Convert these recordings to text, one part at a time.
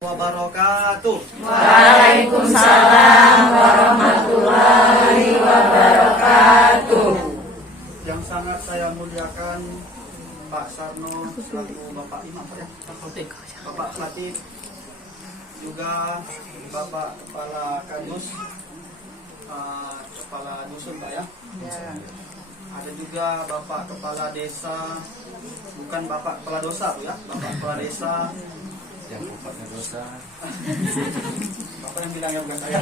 Wabarakatuh. Waalaikumsalam warahmatullahi wabarakatuh. Yang sangat saya muliakan Pak Sarno selaku Bapak Imam ya, Bapak Khatib, juga Bapak Kepala Kadus, Kepala Dusun Pak ya. Ada juga Bapak Kepala Desa, bukan Bapak Kepala Dosa Bu ya, Bapak Kepala Desa. Yang bapaknya dosa. Bapak yang bilang ya bukan saya.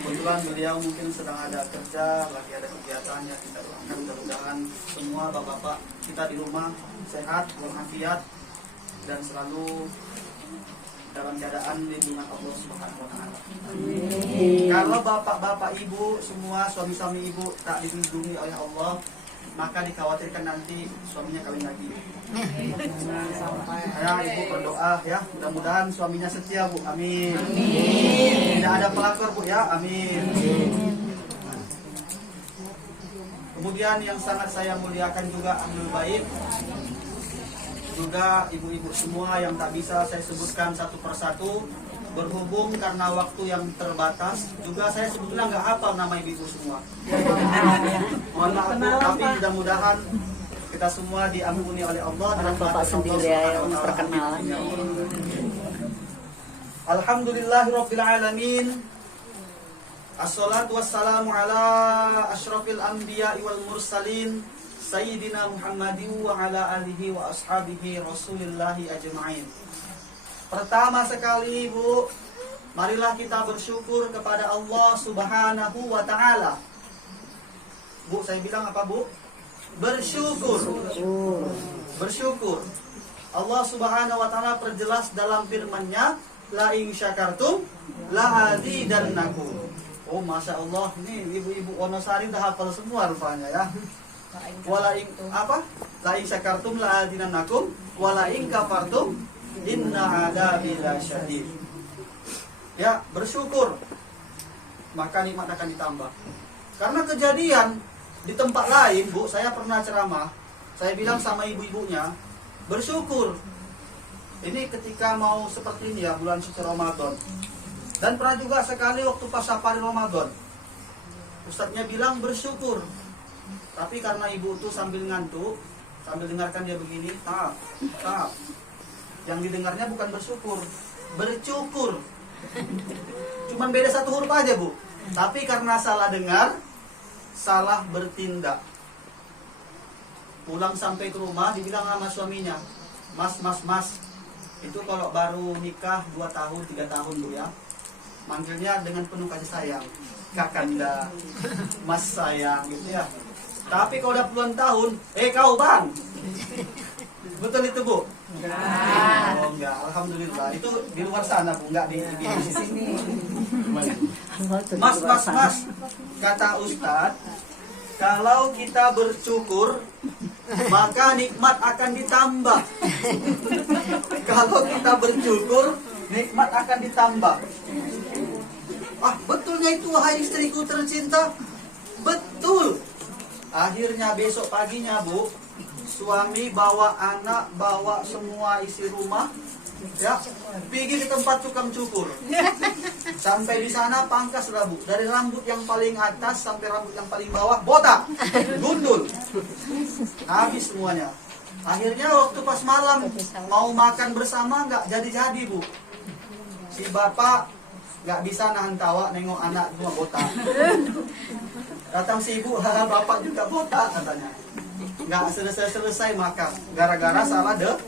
Kebetulan beliau mungkin sedang ada kerja, lagi ada kegiatan yang kita doakan mudah-mudahan semua bapak-bapak kita di rumah sehat, walafiat, dan selalu dalam keadaan lindungan Allah Subhanahu wa taala. Kalau bapak-bapak ibu semua suami-suami ibu tak dilindungi oleh Allah, maka dikhawatirkan nanti suaminya kawin lagi. Ya, ibu berdoa ya, mudah-mudahan suaminya setia Bu, amin. Tidak ada pelakor Bu ya, amin. Kemudian yang sangat saya muliakan juga Ahlul Bait, juga ibu-ibu semua yang tak bisa saya sebutkan satu persatu. Berhubung karena waktu yang terbatas, juga saya sebetulnya nggak hafal nama ibu semua. Mohon maaf Bu, tapi mudah-mudahan kita semua diampuni oleh Allah dan Bapak sendiri yang perkenalan. Alhamdulillahirabbil alamin. Assalatu wassalamu ala asyrafil anbiya'i wal mursalin sayyidina Muhammadin wa ala alihi wa ashabihi rasulillahi ajma'in. Pertama sekali Bu, marilah kita bersyukur kepada Allah Subhanahu wa taala. Bu, saya bilang apa Bu? Bersyukur. Bersyukur. Allah Subhanahu wa taala perjelas dalam firman-Nya, la in syakartum la azidannakum. Oh, Masya Allah, ini ibu-ibu Wonosari udah hafal semua rupanya ya. Wala in apa? La in syakartum la azidannakum wala in kafartum inna adabi lasyadid. Ya, bersyukur maka nikmat akan ditambah. Karena kejadian di tempat lain, Bu, saya pernah ceramah, saya bilang sama ibu-ibunya, bersyukur. Ini ketika mau seperti ini ya, bulan suci Ramadan. Dan pernah juga sekali waktu pas safari Ramadan, ustadznya bilang bersyukur. Tapi karena ibu tuh sambil ngantuk, sambil dengarkan dia begini, tak. Yang didengarnya bukan bersyukur, bercukur. Cuman beda satu huruf aja Bu. Tapi karena salah dengar, salah bertindak. Pulang sampai ke rumah dibilang sama suaminya, Mas. Itu kalau baru nikah 2 tahun, 3 tahun Bu ya, manggilnya dengan penuh kasih sayang, Kakanda, Mas sayang gitu ya. Tapi kalau udah puluhan tahun, kau Bang. Betul itu Bu? Enggak. Oh enggak, alhamdulillah. Itu di luar sana Bu, enggak di sini. Mas, kata Ustadz, kalau kita bersyukur, maka nikmat akan ditambah. Kalau kita bersyukur, nikmat akan ditambah. Ah, betulnya itu wahai istriku tercinta. Betul. Akhirnya besok paginya Bu, suami bawa anak, bawa semua isi rumah, ya, pergi ke tempat tukang cukur. Sampai di sana pangkas lah Bu, dari rambut yang paling atas sampai rambut yang paling bawah botak, gundul, habis semuanya. Akhirnya waktu pas malam mau makan bersama nggak jadi Bu. Si bapak nggak bisa nahan tawa nengok anak semua botak. Datang si ibu, bapak juga botak katanya. Nggak selesai makan gara-gara salah deh.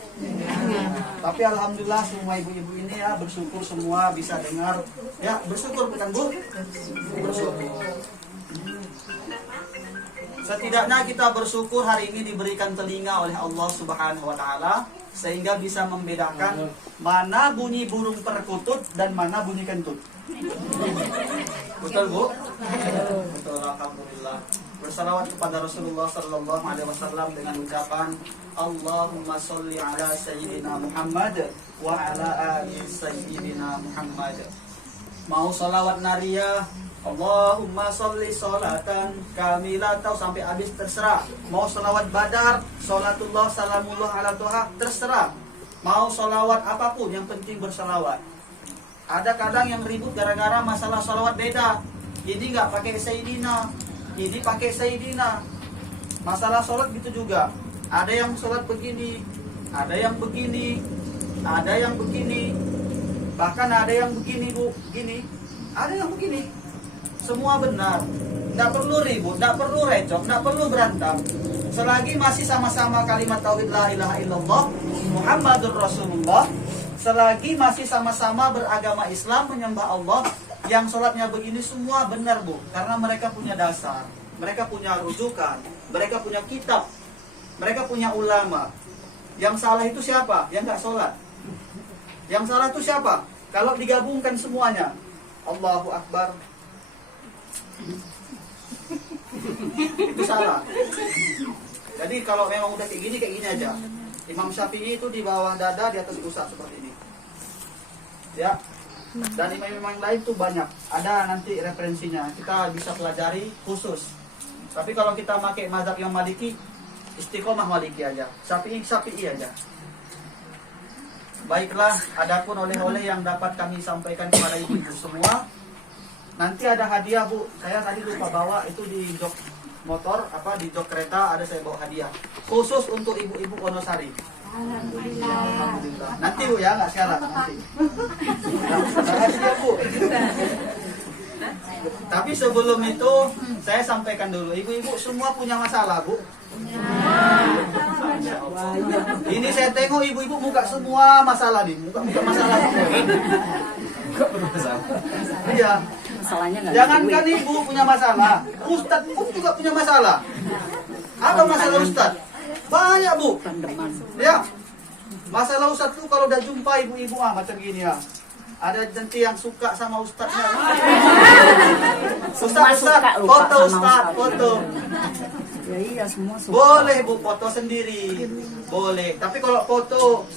Tapi alhamdulillah semua ibu-ibu ini ya bersyukur semua bisa dengar. Ya bersyukur bukan Bu? Bersyukur. Setidaknya kita bersyukur hari ini diberikan telinga oleh Allah Subhanahu wa taala sehingga bisa membedakan mana bunyi burung perkutut dan mana bunyi kentut. Betul Bu? Betul, alhamdulillah. Bersalawat kepada Rasulullah sallallahu alaihi wasallam dengan ucapan Allahumma sholli ala sayyidina Muhammad wa ala ali sayyidina Muhammad. Mau salawat nariyah, Allahumma sholli sholatan kamilatan sampai habis terserah. Mau salawat badar, salatullah salamullah ala toha terserah. Mau sholawat apapun, yang penting bersalawat. Ada kadang yang ribut gara-gara masalah sholawat beda. Ini nggak pakai Sayyidina, ini pakai Sayyidina. Masalah sholat gitu juga. Ada yang sholat begini, ada yang begini, ada yang begini. Bahkan ada yang begini bu, gini. Ada yang begini. Semua benar. Nggak perlu ribut, nggak perlu recok, nggak perlu berantem. Selagi masih sama-sama kalimat tauhid la ilaha illallah Muhammadur Rasulullah, selagi masih sama-sama beragama Islam, menyembah Allah, yang sholatnya begini semua benar bu, karena mereka punya dasar, mereka punya rujukan, mereka punya kitab, mereka punya ulama. Yang salah itu siapa? Yang nggak sholat. Yang salah itu siapa? Kalau digabungkan semuanya, Allahu Akbar, itu salah. Jadi kalau memang udah kayak gini aja. Imam Syafi'i itu di bawah dada, di atas pusat seperti ini. Ya. Dan imam-imam lain tuh banyak. Ada nanti referensinya. Kita bisa pelajari khusus. Tapi kalau kita pakai mazhab yang Maliki, istiqomah Maliki aja. Syafi'i aja. Baiklah, adapun oleh-oleh yang dapat kami sampaikan kepada ibu-ibu semua. Nanti ada hadiah bu. Saya tadi lupa bawa itu di jok motor, di jok kereta ada saya bawa hadiah. Khusus untuk ibu-ibu Wonosari. Alhamdulillah. Nanti bu ya, nggak sekarang. Nanti. Hadiah bu. Tapi sebelum itu saya sampaikan dulu, ibu-ibu semua punya masalah bu. Ini saya tengok ibu-ibu muka semua masalah nih, muka masalah. Iya. Masalahnya nggak Jangankan ibu punya masalah, Ustadz pun juga punya masalah. Apa masalah Ustadz? Banyak bu. Ya, masalah Ustadz tuh kalau udah jumpa ibu-ibu macam gini ya. Ada nanti yang suka sama Ustadznya. Ustadz, foto Ustadz, foto. Ya iya, semua suka. Boleh bu foto sendiri, boleh. Tapi kalau foto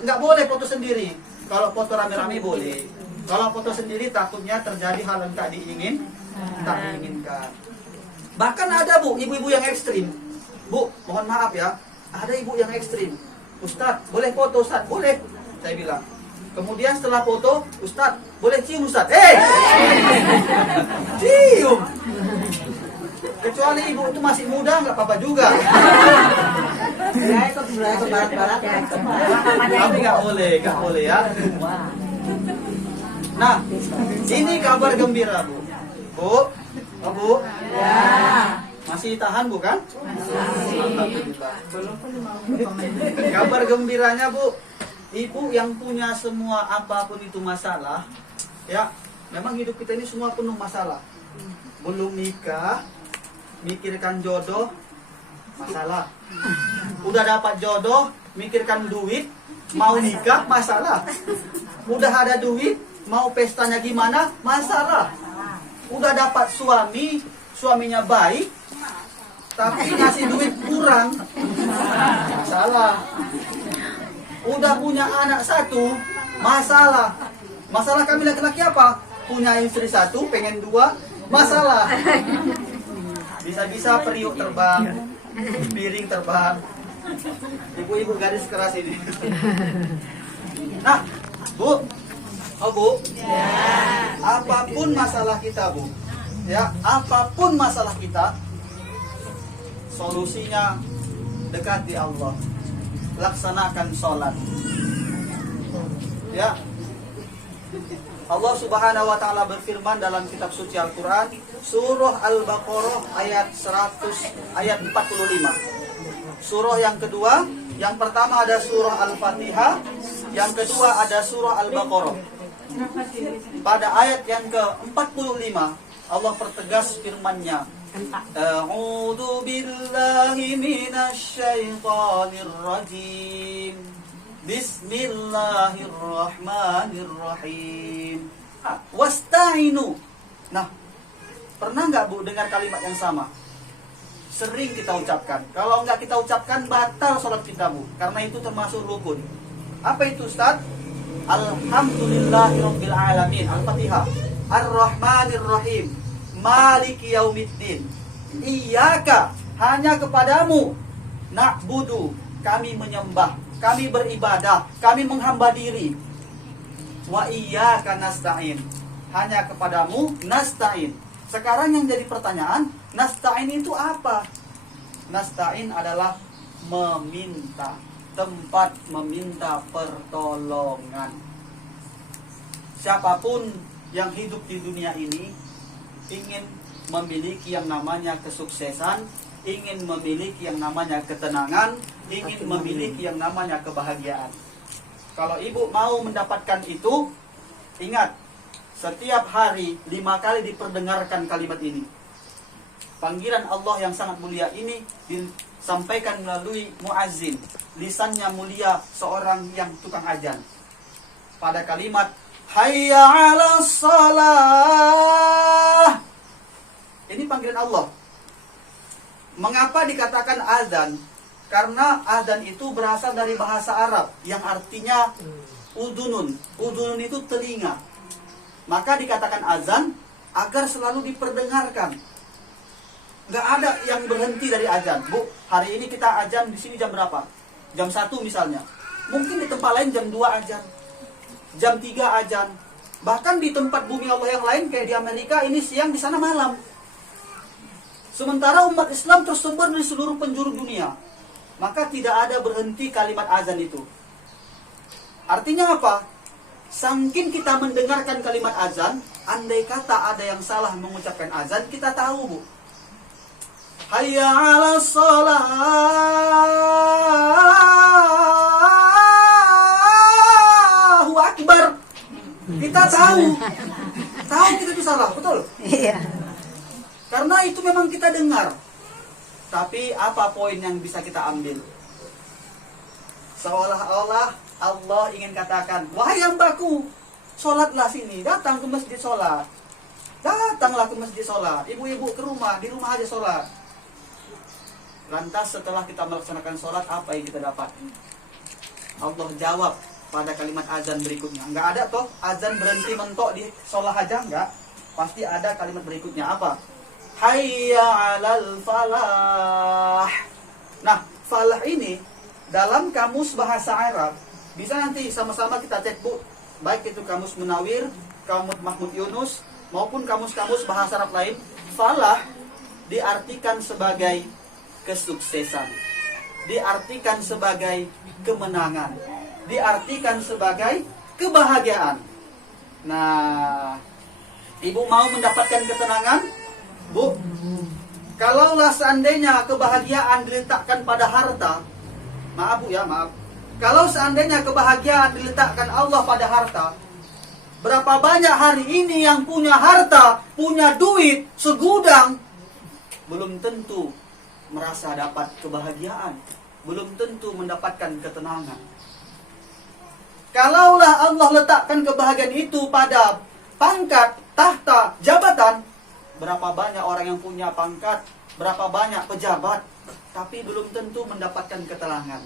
nggak boleh foto sendiri. Kalau foto rame-rame boleh. Kalau foto sendiri takutnya terjadi hal yang tak diinginkan. Bahkan ada bu, ibu-ibu yang ekstrim. Bu, mohon maaf ya, ada ibu yang ekstrim. Ustadz, boleh foto Ustadz? Boleh, saya bilang. Kemudian setelah foto, Ustadz, boleh cium Ustadz? Cium. Kecuali ibu itu masih muda, nggak apa-apa juga. Ya, ikut barat-barat. Tapi nggak boleh ya. Nah, ini kabar gembira bu. Bu, bu. Ya. Masih tahan bukan? Alhamdulillah. Kabar gembiranya bu, ibu yang punya semua apapun itu masalah, ya, memang hidup kita ini semua penuh masalah. Belum nikah, mikirkan jodoh, masalah. Udah dapat jodoh, mikirkan duit, mau nikah, masalah. Udah ada duit, mau pestanya gimana, masalah. Udah dapat suami, suaminya baik, tapi ngasih duit kurang, masalah. Udah punya anak satu, masalah. Masalah kami laki-laki apa? Punya istri satu, pengen dua, masalah. Bisa-bisa periuk terbang, piring terbang. Ibu-ibu garis keras ini. Nah, bu, bu, ya. Apapun masalah kita bu, ya, apapun masalah kita, solusinya dekat di Allah. Laksanakan sholat. Ya. Allah Subhanahu wa taala berfirman dalam kitab suci Al-Qur'an, surah Al-Baqarah ayat 45. Surah yang kedua, yang pertama ada surah Al-Fatihah, yang kedua ada surah Al-Baqarah. Pada ayat yang ke-45 Allah pertegas firman-Nya, A'udzu billahi minasyaitonir rajim. Bismillahirrahmanirrahim. Wasta'inu. Nah, pernah nggak bu dengar kalimat yang sama? Sering kita ucapkan. Kalau nggak kita ucapkan, batal sholat kita bu. Karena itu termasuk rukun. Apa itu Ustaz? Alhamdulillahirabbil alamin. Al-Fatihah. Ar-Rahmanir-Rahim. Maliki yaumiddin. Iyyaka, hanya kepadamu. Na'budu, kami menyembah. kami beribadah, kami menghamba diri. Wa iyyaka nasta'in. Hanya kepadamu nasta'in. Sekarang yang jadi pertanyaan, nasta'in itu apa? Nasta'in adalah meminta, tempat meminta pertolongan. Siapapun yang hidup di dunia ini ingin memiliki yang namanya kesuksesan, ingin memiliki yang namanya ketenangan, ingin memiliki yang namanya kebahagiaan. Kalau ibu mau mendapatkan itu, ingat, setiap hari 5 kali diperdengarkan kalimat ini. Panggilan Allah yang sangat mulia ini disampaikan melalui muazzin, lisannya mulia seorang yang tukang azan. Pada kalimat hayya 'alas shalah. Ini panggilan Allah. Mengapa dikatakan azan? Karena azan itu berasal dari bahasa Arab yang artinya udunun. Udunun itu telinga. Maka dikatakan azan agar selalu diperdengarkan. Nggak ada yang berhenti dari azan. Bu, hari ini kita azan di sini jam berapa? Jam 1 misalnya. Mungkin di tempat lain jam 2 azan. Jam 3 azan. Bahkan di tempat bumi Allah yang lain kayak di Amerika ini siang, di sana malam. Sementara umat Islam tersebar di seluruh penjuru dunia. Maka tidak ada berhenti kalimat azan itu. Artinya apa? Saking kita mendengarkan kalimat azan, andai kata ada yang salah mengucapkan azan, kita tahu, Bu. Hayya 'alas shalah. Allahu akbar. Kita tahu kita itu salah, betul? Iya. Karena itu memang kita dengar. Tapi apa poin yang bisa kita ambil? Seolah-olah Allah ingin katakan, wahai hambaku, sholatlah sini, datang ke masjid sholat. Datanglah ke masjid sholat. Ibu-ibu ke rumah, di rumah aja sholat. Lantas setelah kita melaksanakan sholat, apa yang kita dapat? Allah jawab pada kalimat azan berikutnya. Enggak ada toh azan berhenti mentok di sholat aja, enggak. Pasti ada kalimat berikutnya, apa? Hayya 'alal falah. Nah, falah ini dalam kamus bahasa Arab bisa nanti sama-sama kita cek, Bu. Baik itu kamus Munawir, kamus Mahmud Yunus maupun kamus-kamus bahasa Arab lain, falah diartikan sebagai kesuksesan, diartikan sebagai kemenangan, diartikan sebagai kebahagiaan. Nah, ibu mau mendapatkan ketenangan? Bu, kalaulah seandainya kebahagiaan diletakkan pada harta, maaf Bu ya, maaf. Kalau seandainya kebahagiaan diletakkan Allah pada harta, berapa banyak hari ini yang punya harta, punya duit, segudang, belum tentu merasa dapat kebahagiaan, belum tentu mendapatkan ketenangan. Kalaulah Allah letakkan kebahagiaan itu pada pangkat, tahta, jabatan, berapa banyak orang yang punya pangkat, berapa banyak pejabat, tapi belum tentu mendapatkan ketenangan,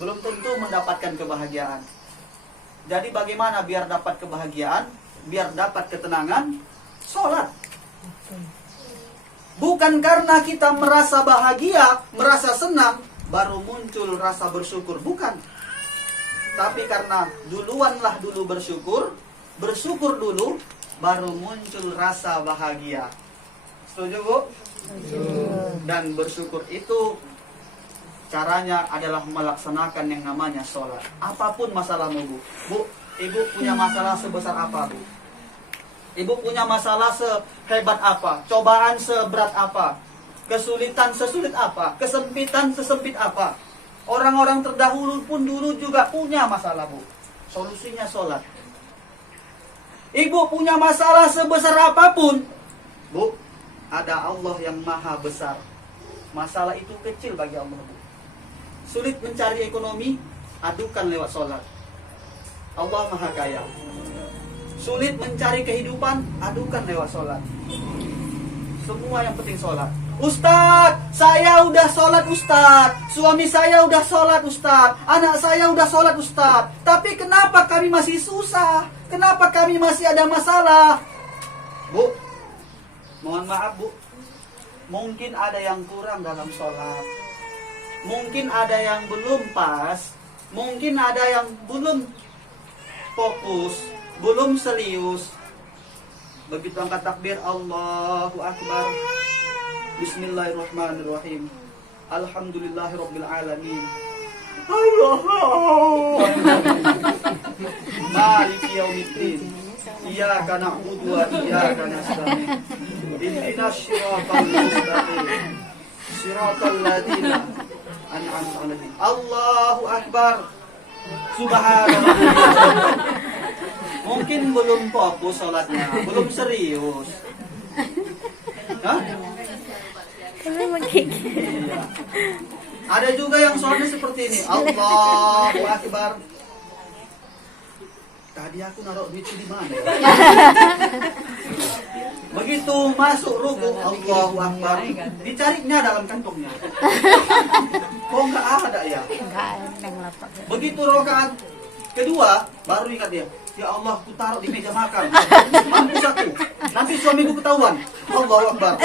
belum tentu mendapatkan kebahagiaan. Jadi bagaimana biar dapat kebahagiaan, biar dapat ketenangan? Sholat. Bukan karena kita merasa bahagia, merasa senang, baru muncul rasa bersyukur, bukan. Tapi karena duluanlah dulu bersyukur, bersyukur dulu, baru muncul rasa bahagia. Setuju, Bu? Dan bersyukur itu caranya adalah melaksanakan yang namanya sholat. Apapun masalahmu, Bu. Bu, ibu punya masalah sebesar apa, Bu? Ibu punya masalah sehebat apa? Cobaan seberat apa? Kesulitan sesulit apa? Kesempitan sesempit apa? Orang-orang terdahulu pun dulu juga punya masalah, Bu. Solusinya sholat. Ibu punya masalah sebesar apapun, Bu, ada Allah yang maha besar. Masalah itu kecil bagi Allah, Bu. Sulit mencari ekonomi, adukan lewat sholat. Allah maha kaya. Sulit mencari kehidupan, adukan lewat sholat. Semua yang penting sholat. Ustadz, saya udah sholat Ustadz. Suami saya udah sholat Ustadz. Anak saya udah sholat Ustadz. Tapi kenapa kami masih susah? Kenapa kami masih ada masalah? Bu, mohon maaf, Bu. Mungkin ada yang kurang dalam sholat. Mungkin ada yang belum pas Mungkin ada yang belum fokus, belum serius. Begitu angkat takbir, Allahu Akbar, Bismillahirrahmanirrahim, Alhamdulillahirabbil alamin, Maliki yaumiddin, Iyyaka na'budu wa iyyaka nasta'in, Ihdinas shiratal mustaqim, Shiratal ladzina an'amta 'alaihim. Allahu Akbar, Subhanallah. Mungkin belum fokus sholatnya, belum serius. Hah? Iya. Ada juga yang sholatnya seperti ini, Allahu Akbar. Tadi aku naruh duit di mana ya? Begitu masuk ruku, Allahu Akbar, dicarinya dalam kantongnya. Kok nggak ada ya? Begitu rakaat kedua, baru ingat dia, ya Allah, ku taruh di meja makan. Mampus aku, nanti suamiku ketahuan. Allahu Akbar.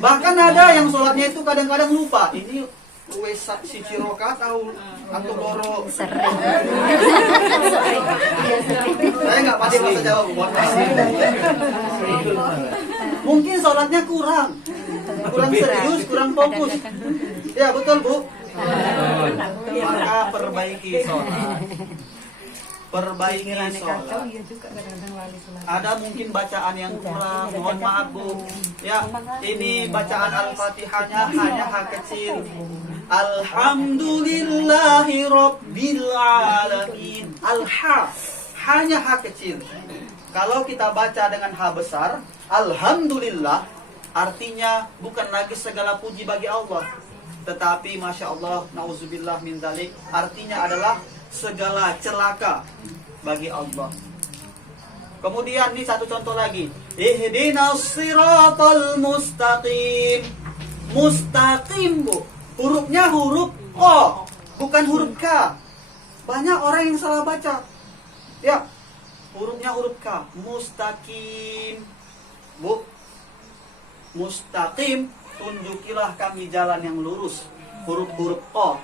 Bahkan ada yang sholatnya itu kadang-kadang lupa, ini wes siji rakaat atau boro. Saya nggak pasti bahasa Jawa, buat mungkin sholatnya kurang serius, kurang fokus. Ya betul Bu. Maka perbaiki sholat. Perbaiki sholat. Ada mungkin bacaan yang kurang, mohon maaf Bu. Ya, ini bacaan Al-Fatihahnya hanya H kecil. Alhamdulillahi Rabbil Alamin. Al-Ha, hanya H kecil. Kalau kita baca dengan H besar, Alhamdulillah, artinya bukan lagi segala puji bagi Allah, tetapi Masya Allah, na'udzubillah min dzalik, artinya adalah segala celaka bagi Allah. Kemudian ini satu contoh lagi, Ihdinas siratal mustaqim. Mustaqim Bu, hurufnya huruf O, bukan huruf K. Banyak orang yang salah baca. Ya, hurufnya huruf K. Mustaqim Bu, mustaqim, tunjukilah kami jalan yang lurus, huruf-huruf O.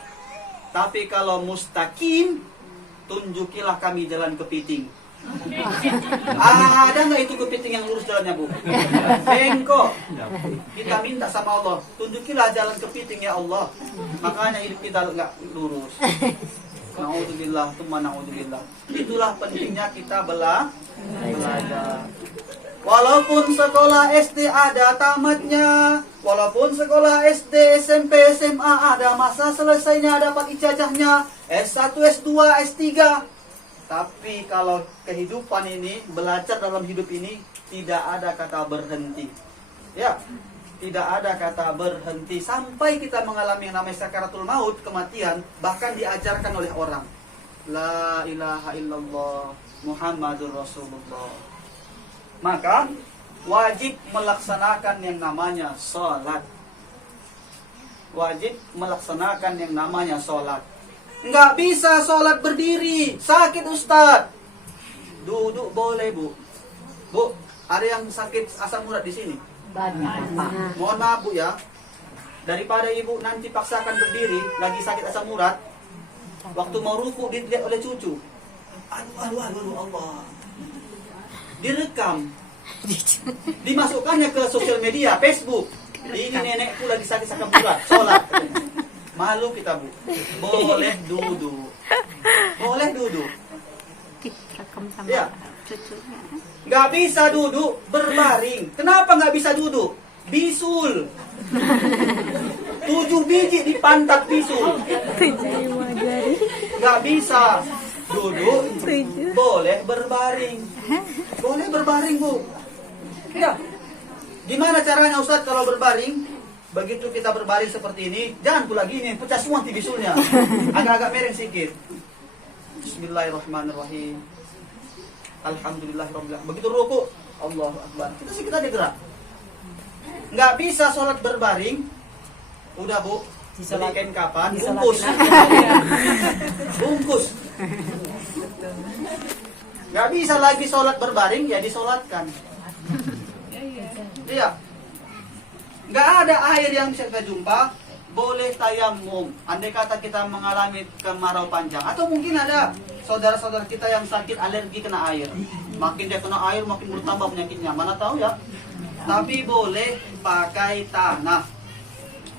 Tapi kalau mustaqim, tunjukilah kami jalan kepiting. Ada nggak itu kepiting yang lurus jalannya Bu? Bengkok. Kita minta sama Allah, tunjukilah jalan kepiting ya Allah. Makanya hidup kita nggak lurus. Na'udzubillah, tsumma na'udzubillah. Itulah pentingnya kita belajar. Walaupun sekolah SD ada tamatnya, walaupun sekolah SD, SMP, SMA ada masa selesainya, dapat ijazahnya, S1, S2, S3. Tapi kalau kehidupan ini, belajar dalam hidup ini, tidak ada kata berhenti. Ya, tidak ada kata berhenti. Sampai kita mengalami yang namanya sakaratul maut, kematian, bahkan diajarkan oleh orang. La ilaha illallah Muhammadur Rasulullah. Maka wajib melaksanakan yang namanya sholat. Wajib melaksanakan yang namanya sholat. Nggak bisa sholat berdiri, sakit Ustadz. Duduk boleh Bu. Bu, ada yang sakit asam urat di sini? Banyak. Mohon maaf Bu ya. Daripada Ibu nanti paksakan berdiri, lagi sakit asam urat, waktu mau ruku dilihat oleh cucu. Aduh Allah. Direkam, dimasukkannya ke sosial media, Facebook. Ini nenekku lagi sakit asam urat, sholat. Malu kita Bu. Boleh duduk. Boleh duduk. Ya. Nggak bisa duduk, berbaring. Kenapa nggak bisa duduk? Bisul. 7 biji di pantat bisul. Nggak bisa duduk, boleh berbaring. Boleh berbaring Bu. Ya. Gimana caranya Ustadz kalau berbaring? Begitu kita berbaring seperti ini, jangan pula gini, pecah semua nanti bisulnya. Agak-agak miring sedikit. Bismillahirrahmanirrahim. Alhamdulillahirrahmanirrahim. Begitu ruku, Allahu Akbar. Kita ada gerak. Nggak bisa sholat berbaring. Udah Bu, belikan kapan? Bungkus. Bungkus. Nggak bisa lagi sholat berbaring, ya disolatkan. Iya. Nggak ada air yang bisa kita jumpa, boleh tayamum. Andai kata kita mengalami kemarau panjang, atau mungkin ada saudara-saudara kita yang sakit alergi kena air. Makin dia kena air, makin bertambah penyakitnya. Mana tahu ya. Tapi boleh pakai tanah.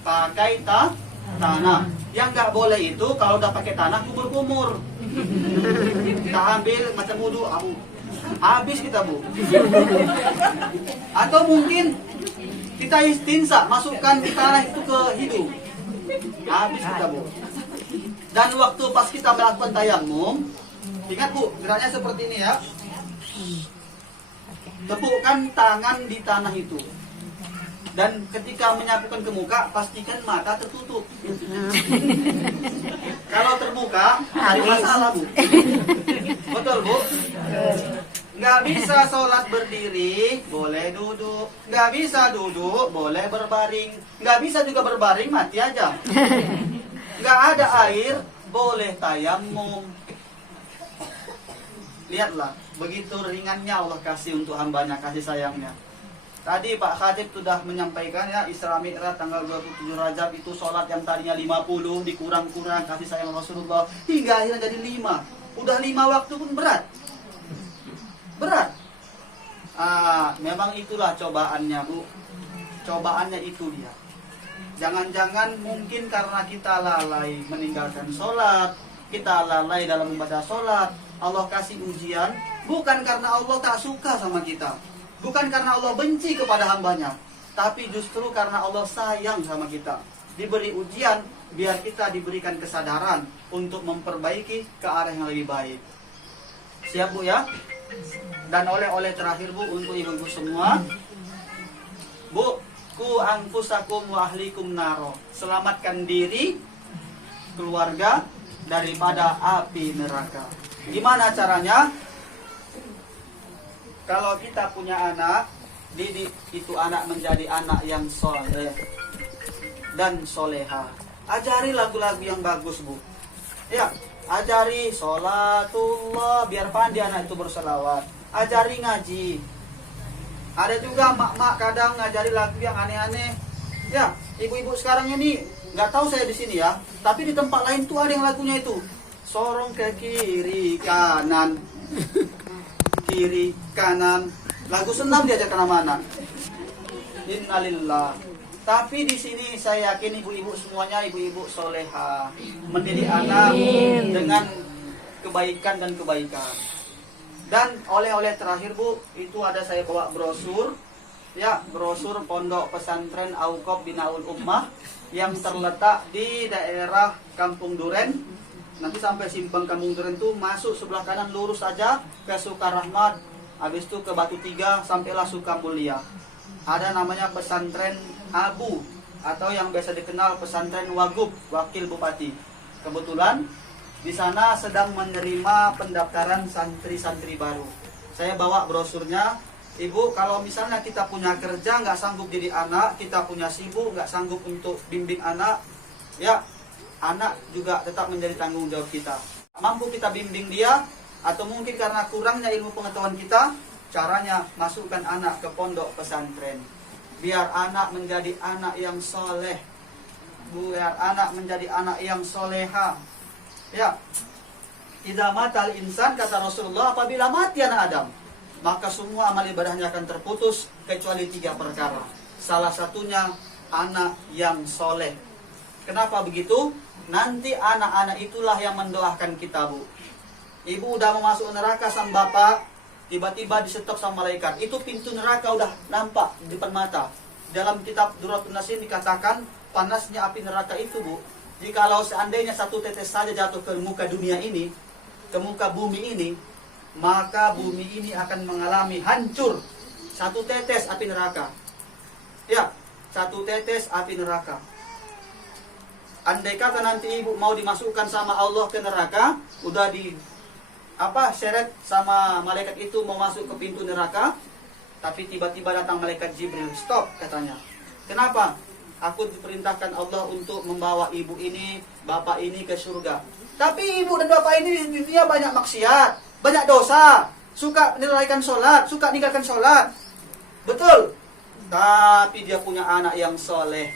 Pakai tanah. Yang nggak boleh itu kalau udah pakai tanah kumur-kumur. Kita ambil macam wudu, habis kita, Bu. Atau mungkin kita istinsa, masukkan tanah itu ke hidung. Habis kita, Bu. Dan waktu pas kita melakukan tayamum, ingat, Bu, geraknya seperti ini ya. Tepukkan tangan di tanah itu. Dan ketika menyapukan ke muka, pastikan mata tertutup. Kalau terbuka, cari masalah, Bu. Betul, Bu? Nggak bisa sholat berdiri, boleh duduk. Nggak bisa duduk, boleh berbaring. Nggak bisa juga berbaring, mati aja. Nggak ada air, boleh tayamum. Lihatlah, begitu ringannya Allah kasih untuk hambanya, kasih sayangnya. Tadi Pak Khatib sudah menyampaikan ya, Isra Mi'raj tanggal 27 Rajab itu sholat yang tadinya 50 dikurang-kurang kasih sayang Rasulullah hingga akhirnya jadi 5. Udah 5 waktu pun berat. Berat. Memang itulah cobaannya, Bu. Cobaannya itu dia. Jangan-jangan mungkin karena kita lalai meninggalkan sholat, kita lalai dalam membaca sholat, Allah kasih ujian, bukan karena Allah tak suka sama kita. Bukan karena Allah benci kepada hambanya, tapi justru karena Allah sayang sama kita. Diberi ujian, biar kita diberikan kesadaran untuk memperbaiki ke arah yang lebih baik. Siap, Bu, ya? Dan oleh-oleh terakhir, Bu, untuk ibu-ibu semua. Bu, ku anfusakum wa ahlikum naro. Selamatkan diri, keluarga, daripada api neraka. Gimana caranya? Kalau kita punya anak, didik itu anak menjadi anak yang soleh dan soleha. Ajari lagu-lagu yang bagus, Bu. Ya, ajari sholatullah, biar pandai anak itu berselawat. Ajari ngaji. Ada juga mak-mak kadang ngajari lagu yang aneh-aneh. Ya, ibu-ibu sekarang ini, nggak tahu saya di sini ya, tapi di tempat lain tuh ada yang lagunya itu. Sorong ke kiri kanan. Kiri, kanan, lagu senam diajak kemana-mana. Innalillah. Tapi di sini saya yakin ibu-ibu semuanya ibu-ibu soleha, mendidik anak dengan kebaikan dan kebaikan. Dan oleh-oleh terakhir, Bu, itu ada saya bawa brosur, ya, brosur Pondok Pesantren Auqaf Binaul Ummah yang terletak di daerah Kampung Duren. Nanti sampai simpang Kampung Duren itu masuk sebelah kanan lurus saja ke Sukarahmat, habis itu ke Batu Tiga sampailah Sukamulia. Ada namanya Pesantren Abu atau yang biasa dikenal Pesantren Wagub, Wakil Bupati. Kebetulan di sana sedang menerima pendaftaran santri-santri baru. Saya bawa brosurnya. Ibu, kalau misalnya kita punya kerja nggak sanggup jadi anak, kita punya sibuk nggak sanggup untuk bimbing anak, ya, anak juga tetap menjadi tanggung jawab kita. Mampu kita bimbing dia, atau mungkin karena kurangnya ilmu pengetahuan kita, caranya masukkan anak ke pondok pesantren. Biar anak menjadi anak yang soleh, biar anak menjadi anak yang soleha. Ya, idza matal insan, kata Rasulullah, apabila mati anak Adam, maka semua amal ibadahnya akan terputus kecuali 3 perkara. Salah satunya anak yang soleh. Kenapa begitu? Nanti anak-anak itulah yang mendoakan kita, Bu. Ibu udah mau masuk neraka sama bapak, tiba-tiba disetop sama malaikat. Itu pintu neraka udah nampak di depan mata. Dalam kitab Duratul Nasin dikatakan panasnya api neraka itu, Bu. Jikalau seandainya satu tetes saja jatuh ke muka dunia ini, ke muka bumi ini, maka bumi ini akan mengalami hancur. 1 tetes api neraka. Ya, 1 tetes api neraka. Andai kata nanti ibu mau dimasukkan sama Allah ke neraka, udah seret sama malaikat itu mau masuk ke pintu neraka, tapi tiba-tiba datang malaikat Jibril, stop katanya. Kenapa? Aku diperintahkan Allah untuk membawa ibu ini, bapak ini ke surga. Tapi ibu dan bapak ini di dunia banyak maksiat, banyak dosa, suka meninggalkan sholat, suka ninggalkan sholat. Betul. Tapi dia punya anak yang soleh.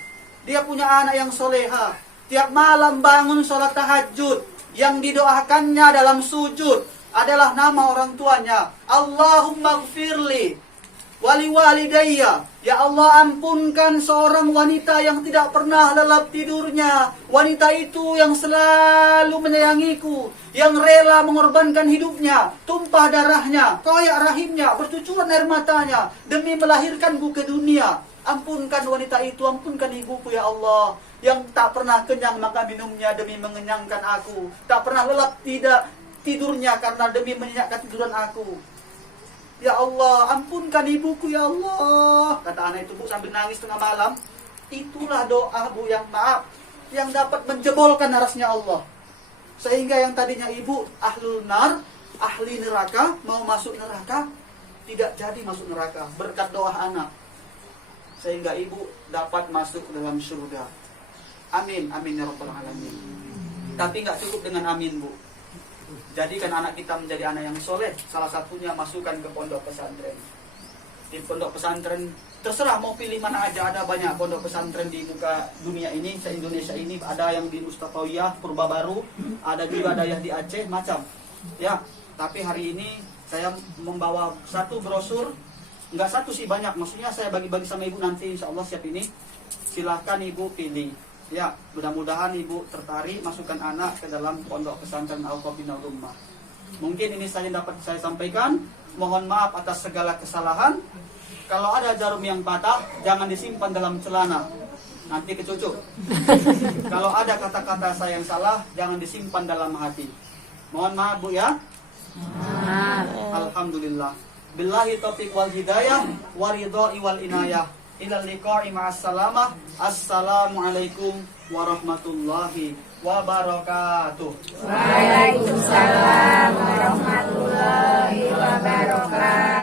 Dia punya anak yang soleha. Tiap malam bangun sholat tahajud. Yang didoakannya dalam sujud adalah nama orang tuanya. Allahumma gfirli wali walidayya. Ya Allah, ampunkan seorang wanita yang tidak pernah lelap tidurnya. Wanita itu yang selalu menyayangiku, yang rela mengorbankan hidupnya, tumpah darahnya, koyak rahimnya, bercucuran air matanya demi melahirkanku ke dunia. Ampunkan wanita itu, ampunkan ibuku ya Allah, yang tak pernah kenyang maka minumnya demi mengenyangkan aku, tak pernah lelap tidak tidurnya karena demi menyenyakkan tiduran aku. Ya Allah, ampunkan ibuku ya Allah, kata anak itu, Bu, sambil nangis tengah malam. Itulah doa, Bu, yang maaf, yang dapat menjebolkan arasnya Allah. Sehingga yang tadinya ibu ahlul nar, ahli neraka, mau masuk neraka, tidak jadi masuk neraka berkat doa anak. Sehingga ibu dapat masuk ke dalam surga. Amin, amin ya rabbal alamin. Tapi nggak cukup dengan amin, Bu. Jadikan anak kita menjadi anak yang soleh. Salah satunya masukkan ke pondok pesantren. Di pondok pesantren terserah mau pilih mana aja, ada banyak pondok pesantren di muka dunia ini, se-Indonesia ini. Ada yang di Mustafawiyah, Purba Baru, ada juga ada yang di Aceh, macam. Ya, tapi hari ini saya membawa satu brosur, nggak satu sih, banyak. Maksudnya saya bagi-bagi sama ibu nanti, insya Allah siap ini. Silahkan ibu pilih. Ya, mudah-mudahan ibu tertarik masukkan anak ke dalam pondok pesantren Al-Qabinal Ummah. Mungkin ini saja dapat saya sampaikan. Mohon maaf atas segala kesalahan. Kalau ada jarum yang patah, jangan disimpan dalam celana, nanti kecucuk. Kalau ada kata-kata saya yang salah, jangan disimpan dalam hati. Mohon maaf, Bu, ya. Alhamdulillah. Billahi taufiq wal hidayah, waridha'i wal inayah. Ilal liqa'i ma'as salamah. Assalamualaikum warahmatullahi wabarakatuh. Waalaikumsalam.